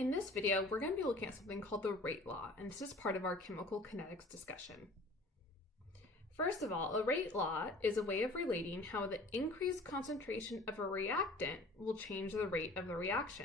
In this video, we're going to be looking at something called the rate law, and this is part of our chemical kinetics discussion. First of all, a rate law is a way of relating how the increased concentration of a reactant will change the rate of the reaction.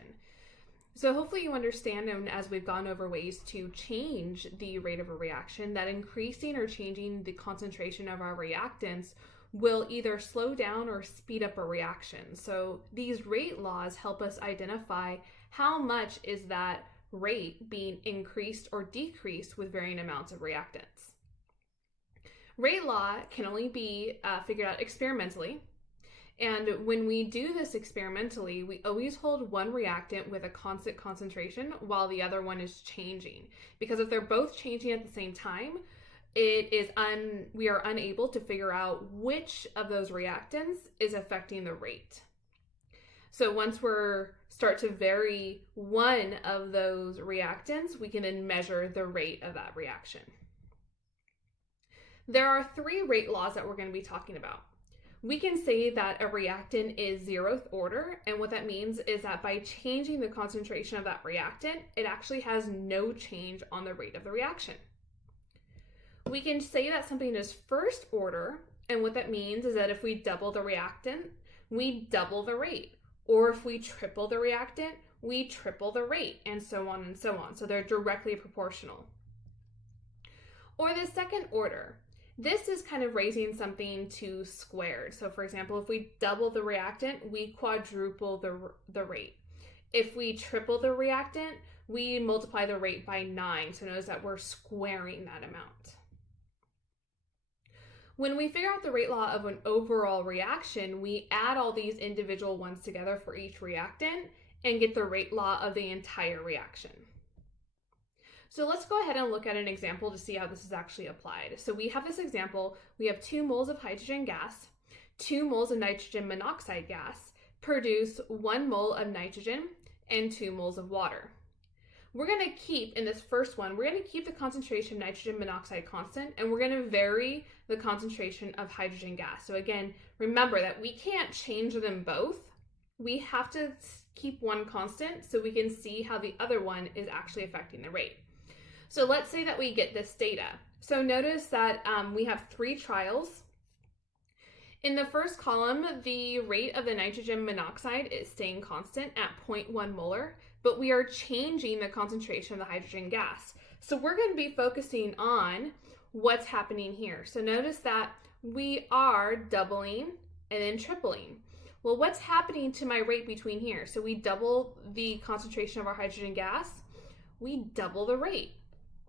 So hopefully you understand, and as we've gone over ways to change the rate of a reaction, that increasing or changing the concentration of our reactants will either slow down or speed up a reaction. So these rate laws help us identify how much is that rate being increased or decreased with varying amounts of reactants. Rate law can only be figured out experimentally. And when we do this experimentally, we always hold one reactant with a constant concentration while the other one is changing. Because if they're both changing at the same time, we are unable to figure out which of those reactants is affecting the rate. So once we start to vary one of those reactants, we can then measure the rate of that reaction. There are three rate laws that we're going to be talking about. We can say that a reactant is zeroth order, and what that means is that by changing the concentration of that reactant, it actually has no change on the rate of the reaction. We can say that something is first order, and what that means is that if we double the reactant, we double the rate. Or if we triple the reactant, we triple the rate, and so on and so on. So they're directly proportional. Or the second order. This is kind of raising something to squared. So for example, if we double the reactant, we quadruple the rate. If we triple the reactant, we multiply the rate by 9. So notice that we're squaring that amount. When we figure out the rate law of an overall reaction, we add all these individual ones together for each reactant and get the rate law of the entire reaction. So let's go ahead and look at an example to see how this is actually applied. So we have this example. We have 2 moles of hydrogen gas, 2 moles of nitrogen monoxide gas produce 1 mole of nitrogen and 2 moles of water. We're going to keep, in this first one, we're going to keep the concentration of nitrogen monoxide constant, and we're going to vary the concentration of hydrogen gas. So again, remember that we can't change them both. We have to keep one constant so we can see how the other one is actually affecting the rate. So let's say that we get this data. So notice that we have 3 trials. In the first column, the rate of the nitrogen monoxide is staying constant at 0.1 molar, but we are changing the concentration of the hydrogen gas. So we're going to be focusing on what's happening here. So notice that we are doubling and then tripling. Well, what's happening to my rate between here? So we double the concentration of our hydrogen gas, we double the rate.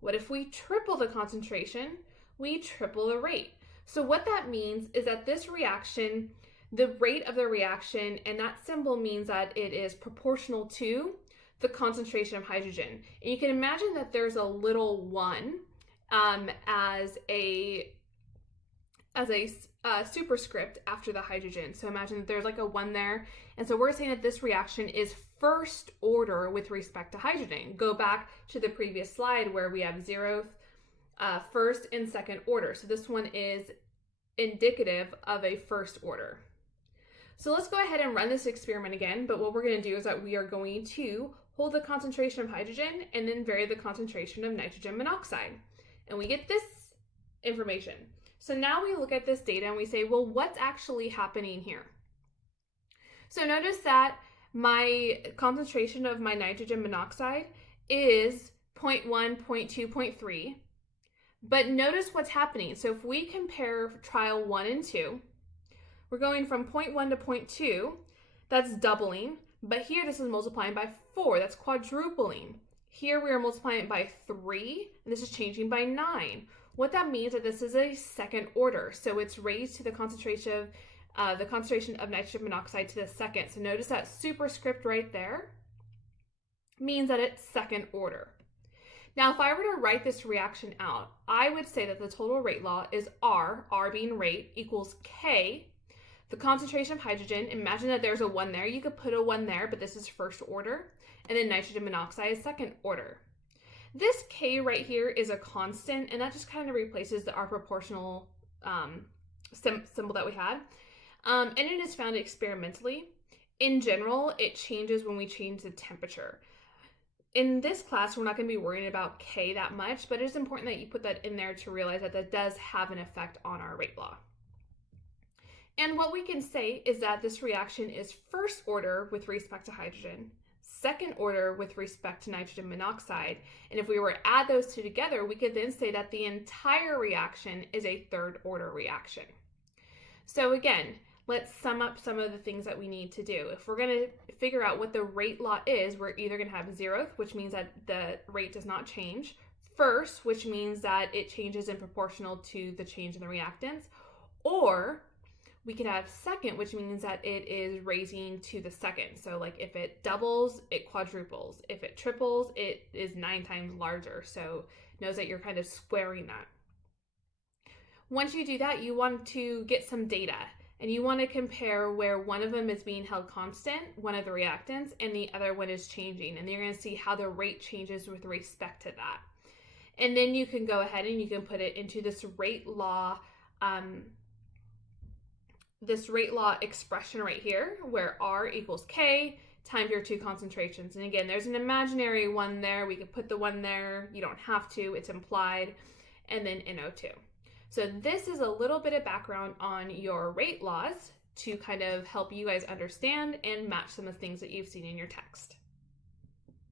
What if we triple the concentration? We triple the rate. So what that means is that this reaction, the rate of the reaction, and that symbol means that it is proportional to the concentration of hydrogen. And you can imagine that there's a little 1 as a superscript after the hydrogen. So imagine that there's like a 1 there. And so we're saying that this reaction is first order with respect to hydrogen. Go back to the previous slide where we have 0th, first and second order. So this one is indicative of a first order. So let's go ahead and run this experiment again. But what we're going to do is that we are going to hold the concentration of hydrogen and then vary the concentration of nitrogen monoxide. And we get this information. So now we look at this data and we say, well, what's actually happening here? So notice that my concentration of my nitrogen monoxide is 0.1, 0.2, 0.3. But notice what's happening. So if we compare trial 1 and 2, we're going from 0.1 to 0.2, that's doubling. But here this is multiplying by 4, that's quadrupling. Here we are multiplying it by 3, and this is changing by 9. What that means is that this is a second order. So it's raised to the concentration of nitrogen monoxide to the second. So notice that superscript right there means that it's second order. Now, if I were to write this reaction out, I would say that the total rate law is R being rate, equals K, the concentration of hydrogen. Imagine that there's a 1 there. You could put a 1 there, but this is first order. And then nitrogen monoxide is second order. This K right here is a constant, and that just kind of replaces our proportional symbol that we had. And it is found experimentally. In general, it changes when we change the temperature. in this class, we're not going to be worrying about K that much, but it is important that you put that in there to realize that that does have an effect on our rate law. And what we can say is that this reaction is first order with respect to hydrogen, second order with respect to nitrogen monoxide. And if we were to add those two together, we could then say that the entire reaction is a third order reaction. So again, let's sum up some of the things that we need to do. If we're going to figure out what the rate law is, we're either going to have zeroth, which means that the rate does not change, first, which means that it changes in proportional to the change in the reactants, or we could have second, which means that it is raising to the second. So like if it doubles, it quadruples. If it triples, it is 9 times larger. So knows that you're kind of squaring that. Once you do that, you want to get some data, and you want to compare where one of them is being held constant, one of the reactants, and the other one is changing. And you're going to see how the rate changes with respect to that. And then you can go ahead and you can put it into this rate law expression right here, where R equals K times your two concentrations. And again, there's an imaginary one there. We could put the one there. You don't have to. It's implied. And then NO2. So this is a little bit of background on your rate laws to kind of help you guys understand and match some of the things that you've seen in your text.